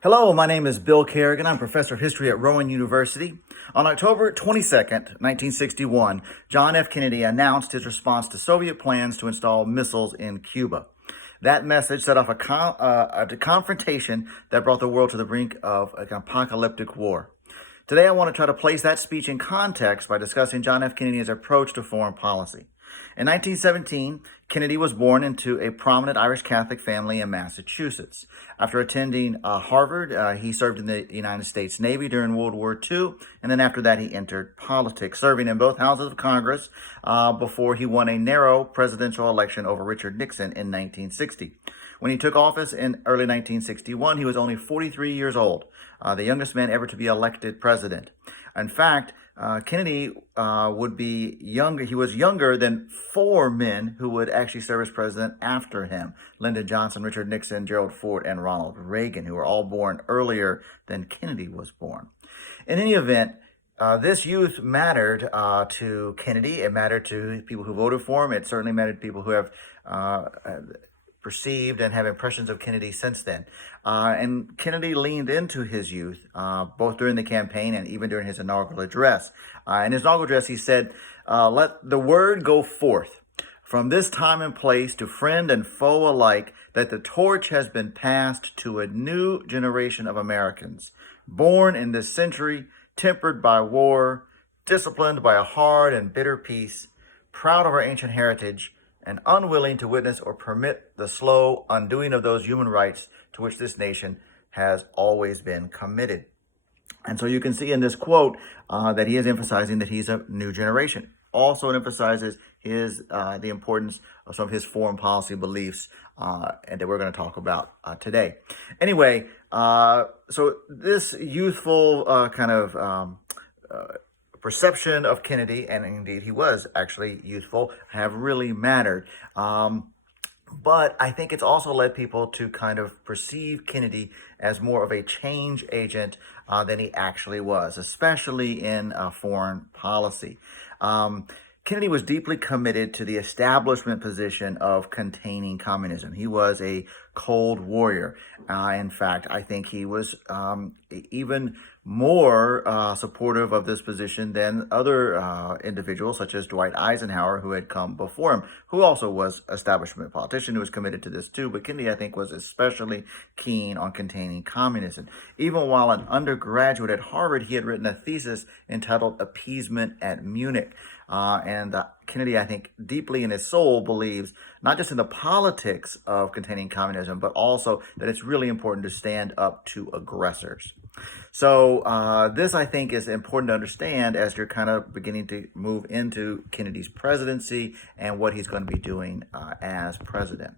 Hello, my name is Bill Carrigan. I'm professor of history at Rowan University. On October 22nd, 1961, John F. Kennedy announced his response to Soviet plans to install missiles in Cuba. That message set off a confrontation that brought the world to the brink of an apocalyptic war. Today, I want to try to place that speech in context by discussing John F. Kennedy's approach to foreign policy. In 1917, Kennedy was born into a prominent Irish Catholic family in Massachusetts. After attending Harvard, he served in the United States Navy during World War II, and then after that he entered politics, serving in both houses of Congress before he won a narrow presidential election over Richard Nixon in 1960. When he took office in early 1961, he was only 43 years old, the youngest man ever to be elected president. In fact, Kennedy would be younger. He was younger than four men who would actually serve as president after him: Lyndon Johnson, Richard Nixon, Gerald Ford, and Ronald Reagan, who were all born earlier than Kennedy was born. In any event, this youth mattered to Kennedy. It mattered to people who voted for him. It certainly mattered to people who have perceived and have impressions of Kennedy since then. And Kennedy leaned into his youth, both during the campaign and even during his inaugural address. In his inaugural address, he said, "Let the word go forth from this time and place to friend and foe alike that the torch has been passed to a new generation of Americans, born in this century, tempered by war, disciplined by a hard and bitter peace, proud of our ancient heritage, and unwilling to witness or permit the slow undoing of those human rights to which this nation has always been committed." And so you can see in this quote that he is emphasizing that he's a new generation. Also, it emphasizes the importance of some of his foreign policy beliefs, and that we're going to talk about today. Anyway, so this youthful perception of Kennedy, and indeed he was actually youthful, have really mattered. But I think it's also led people to kind of perceive Kennedy as more of a change agent than he actually was, especially in foreign policy. Kennedy was deeply committed to the establishment position of containing communism. He was a Cold Warrior. In fact, I think he was even more supportive of this position than other individuals, such as Dwight Eisenhower, who had come before him, who also was an establishment politician who was committed to this too. But Kennedy, I think, was especially keen on containing communism. Even while an undergraduate at Harvard, he had written a thesis entitled "Appeasement at Munich." Kennedy, I think, deeply in his soul believes not just in the politics of containing communism, but also that it's really important to stand up to aggressors. So this, I think, is important to understand as you're kind of beginning to move into Kennedy's presidency and what he's going to be doing as president.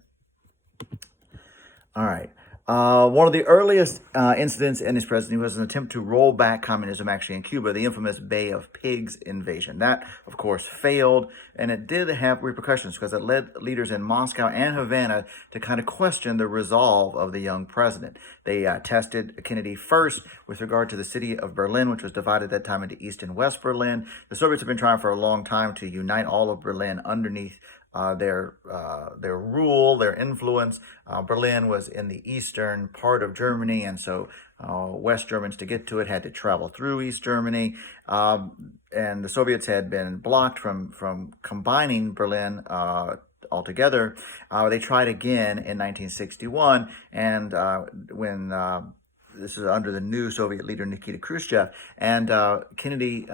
All right. One of the earliest incidents in his presidency was an attempt to roll back communism actually in Cuba, the infamous Bay of Pigs invasion. That, of course, failed, and it did have repercussions because it led leaders in Moscow and Havana to kind of question the resolve of the young president. They tested Kennedy first with regard to the city of Berlin, which was divided at that time into East and West Berlin. The Soviets have been trying for a long time to unite all of Berlin underneath their rule, their influence. Berlin was in the eastern part of Germany, and so West Germans, to get to it, had to travel through East Germany. And the Soviets had been blocked from combining Berlin altogether. They tried again in 1961, and when this is under the new Soviet leader, Nikita Khrushchev. And Kennedy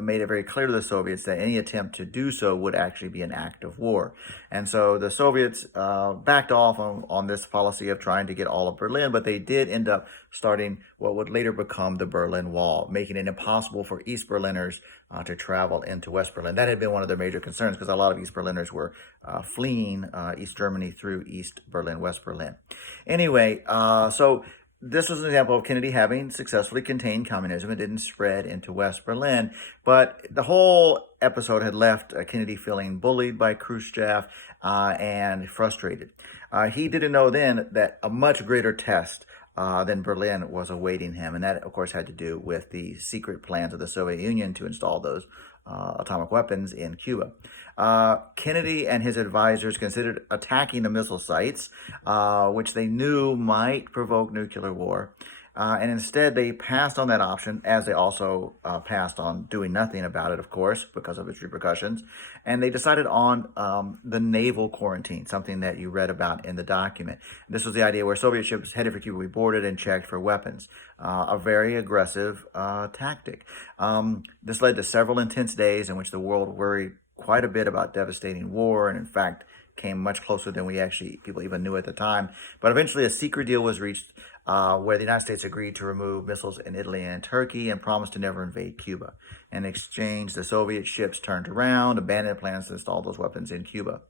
made it very clear to the Soviets that any attempt to do so would actually be an act of war. And so the Soviets backed off on this policy of trying to get all of Berlin, but they did end up starting what would later become the Berlin Wall, making it impossible for East Berliners to travel into West Berlin. That had been one of their major concerns because a lot of East Berliners were fleeing East Germany through East Berlin, West Berlin. Anyway, so this was an example of Kennedy having successfully contained communism. It didn't spread into West Berlin, but the whole episode had left Kennedy feeling bullied by Khrushchev and frustrated. He didn't know then that a much greater test than Berlin was awaiting him, and that, of course, had to do with the secret plans of the Soviet Union to install those atomic weapons in Cuba. Kennedy and his advisors considered attacking the missile sites, which they knew might provoke nuclear war. And instead, they passed on that option, as they also passed on doing nothing about it, of course, because of its repercussions. And they decided on the naval quarantine, something that you read about in the document. This was the idea where Soviet ships headed for Cuba would be boarded and checked for weapons, a very aggressive tactic. This led to several intense days in which the world worried quite a bit about devastating war, and in fact, came much closer than people even knew at the time. But eventually, a secret deal was reached where the United States agreed to remove missiles in Italy and Turkey and promised to never invade Cuba. In exchange, the Soviet ships turned around, abandoned plans to install those weapons in Cuba.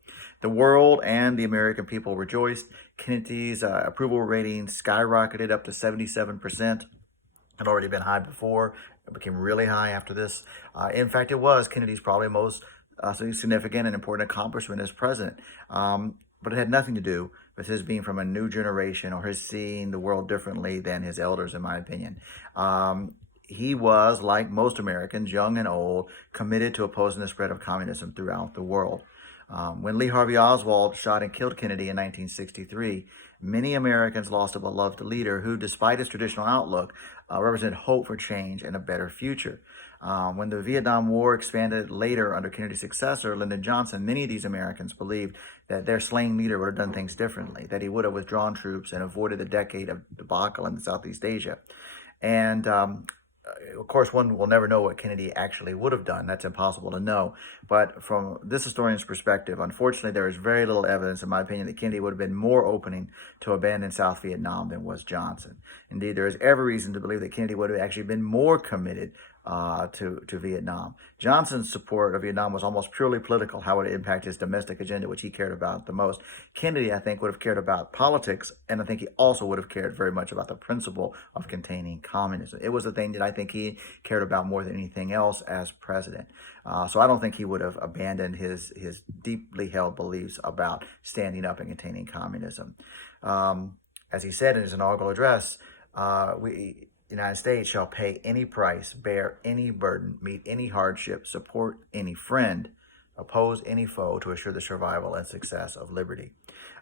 The world and the American people rejoiced. Kennedy's approval rating skyrocketed up to 77%. Had already been high before. It became really high after this. In fact, it was Kennedy's probably most significant and important accomplishment as president. But it had nothing to do with his being from a new generation or his seeing the world differently than his elders, in my opinion. He was, like most Americans, young and old, committed to opposing the spread of communism throughout the world. When Lee Harvey Oswald shot and killed Kennedy in 1963, many Americans lost a beloved leader who, despite his traditional outlook, represented hope for change and a better future. When the Vietnam War expanded later under Kennedy's successor, Lyndon Johnson, many of these Americans believed that their slain leader would have done things differently, that he would have withdrawn troops and avoided the decade of debacle in Southeast Asia. And of course, one will never know what Kennedy actually would have done. That's impossible to know. But from this historian's perspective, unfortunately, there is very little evidence, in my opinion, that Kennedy would have been more opening to abandon South Vietnam than was Johnson. Indeed, there is every reason to believe that Kennedy would have actually been more committed to Vietnam. Johnson's support of Vietnam was almost purely political, how it would impact his domestic agenda, which he cared about the most. Kennedy, I think, would have cared about politics, and I think he also would have cared very much about the principle of containing communism. It was the thing that I think he cared about more than anything else as president. So I don't think he would have abandoned his deeply held beliefs about standing up and containing communism. As he said in his inaugural address, the United States shall pay any price, bear any burden, meet any hardship, support any friend, oppose any foe to assure the survival and success of liberty.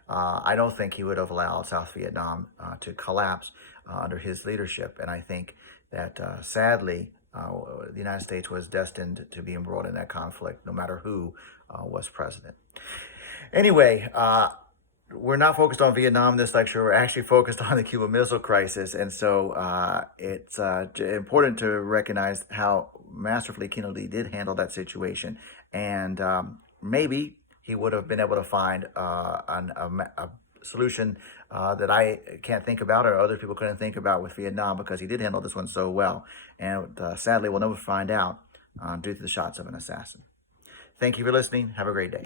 I don't think he would have allowed South Vietnam to collapse under his leadership. And I think that sadly, the United States was destined to be embroiled in that conflict, no matter who was president. Anyway, we're not focused on Vietnam in this lecture. We're actually focused on the Cuban Missile Crisis. And so it's important to recognize how masterfully Kennedy did handle that situation. And maybe he would have been able to find a solution that I can't think about or other people couldn't think about with Vietnam, because he did handle this one so well. And sadly, we'll never find out due to the shots of an assassin. Thank you for listening. Have a great day.